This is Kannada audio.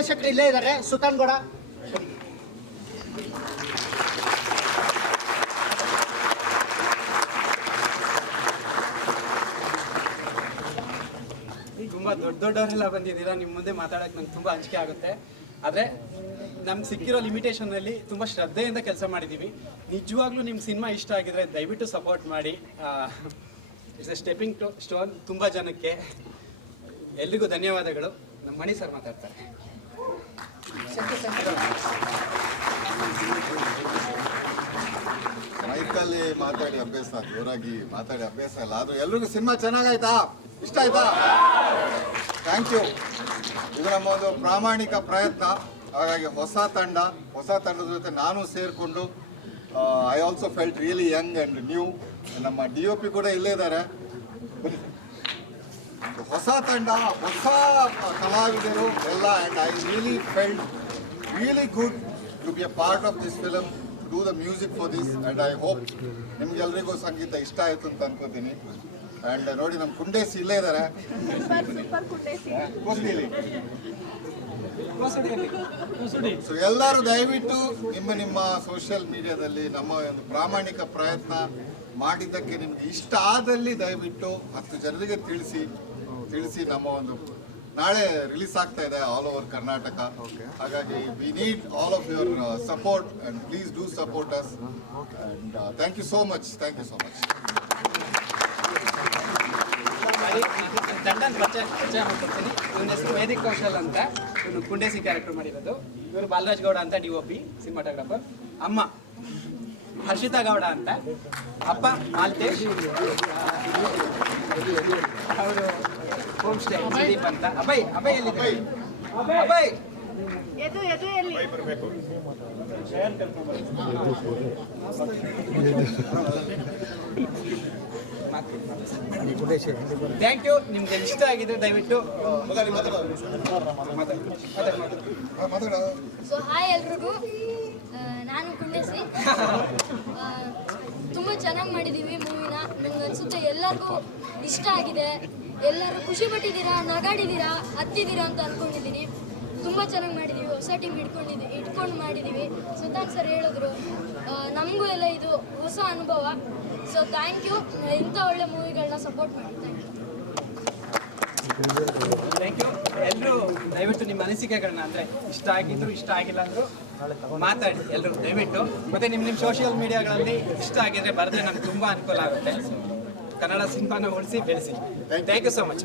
ನಿರ್ದೇಶಕರು ಇಲ್ಲೇ ಇದ್ದಾರೆ, ಸುತಾನ್ಗೌಡ. ತುಂಬ ದೊಡ್ಡವರೆಲ್ಲ ಬಂದಿದ್ದೀರಾ, ನಿಮ್ಮ ಮುಂದೆ ಮಾತಾಡೋಕ್ಕೆ ನಂಗೆ ತುಂಬ ಅಂಜಿಕೆ ಆಗುತ್ತೆ. ಆದರೆ ನಮ್ಗೆ ಸಿಕ್ಕಿರೋ ಲಿಮಿಟೇಷನಲ್ಲಿ ತುಂಬ ಶ್ರದ್ಧೆಯಿಂದ ಕೆಲಸ ಮಾಡಿದ್ದೀವಿ. ನಿಜವಾಗ್ಲೂ ನಿಮ್ಮ ಸಿನಿಮಾ ಇಷ್ಟ ಆಗಿದ್ರೆ ದಯವಿಟ್ಟು ಸಪೋರ್ಟ್ ಮಾಡಿ. ಇಟ್ಸ್ ಎ ಸ್ಟೆಪ್ಪಿಂಗ್ ಸ್ಟೋನ್ ತುಂಬ ಜನಕ್ಕೆ. ಎಲ್ರಿಗೂ ಧನ್ಯವಾದಗಳು. ನಮ್ಮ ಮಣಿ ಸರ್ ಮಾತಾಡ್ತಾರೆ. ಮೈಕಲ್ಲಿ ಮಾತಾಡಿ ಅಭ್ಯಾಸ, ಜೋರಾಗಿ ಮಾತಾಡಿ ಅಭ್ಯಾಸ ಇಲ್ಲ. ಆದರೂ ಎಲ್ರಿಗೂ ಸಿನಿಮಾ ಚೆನ್ನಾಗಾಯ್ತಾ? ಇಷ್ಟ ಆಯ್ತಾ? Thank you. ಇದು ನಮ್ಮ ಒಂದು ಪ್ರಾಮಾಣಿಕ ಪ್ರಯತ್ನ. ಹಾಗಾಗಿ ಹೊಸ ತಂಡದ ಜೊತೆ ನಾನು ಸೇರಿಕೊಂಡು I also felt really Young and new. ನಮ್ಮ DOP ಕೂಡ ಇಲ್ಲೇ ಇದ್ದಾರೆ. ಹೊಸ ತಂಡ, ಹೊಸ ಕಲಾವಿದರು ಎಲ್ಲ. And I really felt really good to be a part of this film, to do the music for this. And I hope ನಿಮ್ಗೆಲ್ರಿಗೂ ಸಂಗೀತ ಇಷ್ಟ ಆಯಿತು ಅಂತ ಅನ್ಕೋತೀನಿ. ಆ್ಯಂಡ್ ನೋಡಿ, ನಮ್ಮ ಕುಂಡೇಸಿ ಇಲ್ಲೇ ಇದ್ದಾರೆ. ಸೊ ಎಲ್ಲರೂ ದಯವಿಟ್ಟು ನಿಮ್ಮ ಸೋಷಿಯಲ್ ಮೀಡಿಯಾದಲ್ಲಿ ನಮ್ಮ ಒಂದು ಪ್ರಾಮಾಣಿಕ ಪ್ರಯತ್ನ ಮಾಡಿದ್ದಕ್ಕೆ ನಿಮ್ಗೆ ಇಷ್ಟ ಆದಲ್ಲಿ ದಯವಿಟ್ಟು 10 ಜನರಿಗೆ ತಿಳಿಸಿ. ನಮ್ಮ ಒಂದು ನಾಳೆ ರಿಲೀಸ್ ಆಗ್ತಾ ಇದೆ ಆಲ್ ಓವರ್ ಕರ್ನಾಟಕ. ಹಾಗಾಗಿ we need all of your support and please do support us. And thank you so much. ತಂಡನ ಪರಿಚಯ ಮಾಡ್ಕೊಡ್ತೀನಿ. ಇವನ ಹೆಸರು ವೇದಿಕ್ ಕೌಶಲ್ ಅಂತ. ಇವನು ಕುಂಡೇಸಿ ಕ್ಯಾರೆಕ್ಟರ್ ಮಾಡಿರೋದು. ಇವರು ಬಾಲರಾಜ್ ಗೌಡ ಅಂತ DOP ಸಿನಿಮಾಟೋಗ್ರಾಫರ್. ಅಮ್ಮ ಹರ್ಷಿತಾ ಗೌಡ ಅಂತ. ಅಪ್ಪ ಮಾಲ್ತೇಶ್, ಅವರು ಹೋಮ್ ಸ್ಟೇ ಸುದೀಪ್ ಅಂತ. ಅಭಯ್ ಎಲ್ಲಿದೆ? Abhay thank you. ನಿಮ್ಗೆ ಇಷ್ಟ ಆಗಿದ್ರೆ ದಯವಿಟ್ಟು ಸೊ ಹಾಯ್ ಎಲ್ರಿಗೂ, ನಾನು ಕುಂಡೇಸಿ. ತುಂಬ ಚೆನ್ನಾಗಿ ಮಾಡಿದ್ದೀವಿ ಮೂವಿನ. ನಂಗೆ ಅನಿಸುತ್ತೆ ಎಲ್ಲರಿಗೂ ಇಷ್ಟ ಆಗಿದೆ. ಎಲ್ಲರೂ ಖುಷಿ ಪಟ್ಟಿದ್ದೀರಾ, ನಗಾಡಿದ್ದೀರಾ, ಹತ್ತಿದ್ದೀರಾ ಅಂತ ಅಂದ್ಕೊಂಡಿದ್ದೀನಿ. ತುಂಬ ಚೆನ್ನಾಗಿ ಮಾಡಿದ್ದೀವಿ. ಹೊಸ ಟೀಮ್ ಇಟ್ಕೊಂಡು ಮಾಡಿದ್ದೀವಿ. ಸುತಾನ್ ಸರ್ ಹೇಳಿದ್ರು, ನಮಗೂ ಎಲ್ಲ ಇದು ಹೊಸ ಅನುಭವ. So thank you. ಇಂಥ ಒಳ್ಳೆ ಮೂವಿಗಳನ್ನ ಸಪೋರ್ಟ್ ಮಾಡಿ. Thank you. ಎಲ್ಲರೂ ದಯವಿಟ್ಟು ನಿಮ್ಮ ಅನಿಸಿಕೆಗಳನ್ನ, ಅಂದರೆ ಇಷ್ಟ ಆಗಿದ್ರು ಇಷ್ಟ ಆಗಿಲ್ಲ ಅಂದರೂ ಮಾತಾಡಿ ಎಲ್ಲರೂ ದಯವಿಟ್ಟು. ಮತ್ತು ನಿಮ್ಮ ಸೋಷಿಯಲ್ ಮೀಡಿಯಾಗಳಲ್ಲಿ ಇಷ್ಟ ಆಗಿದ್ರೆ ಬರೆದ್ರೆ ನಮ್ಗೆ ತುಂಬ ಅನುಕೂಲ ಆಗುತ್ತೆ. ಕನ್ನಡ ಸಿನಿಮಾನ ಉಳಿಸಿ ಬೆಳೆಸಿ. Thank you so much.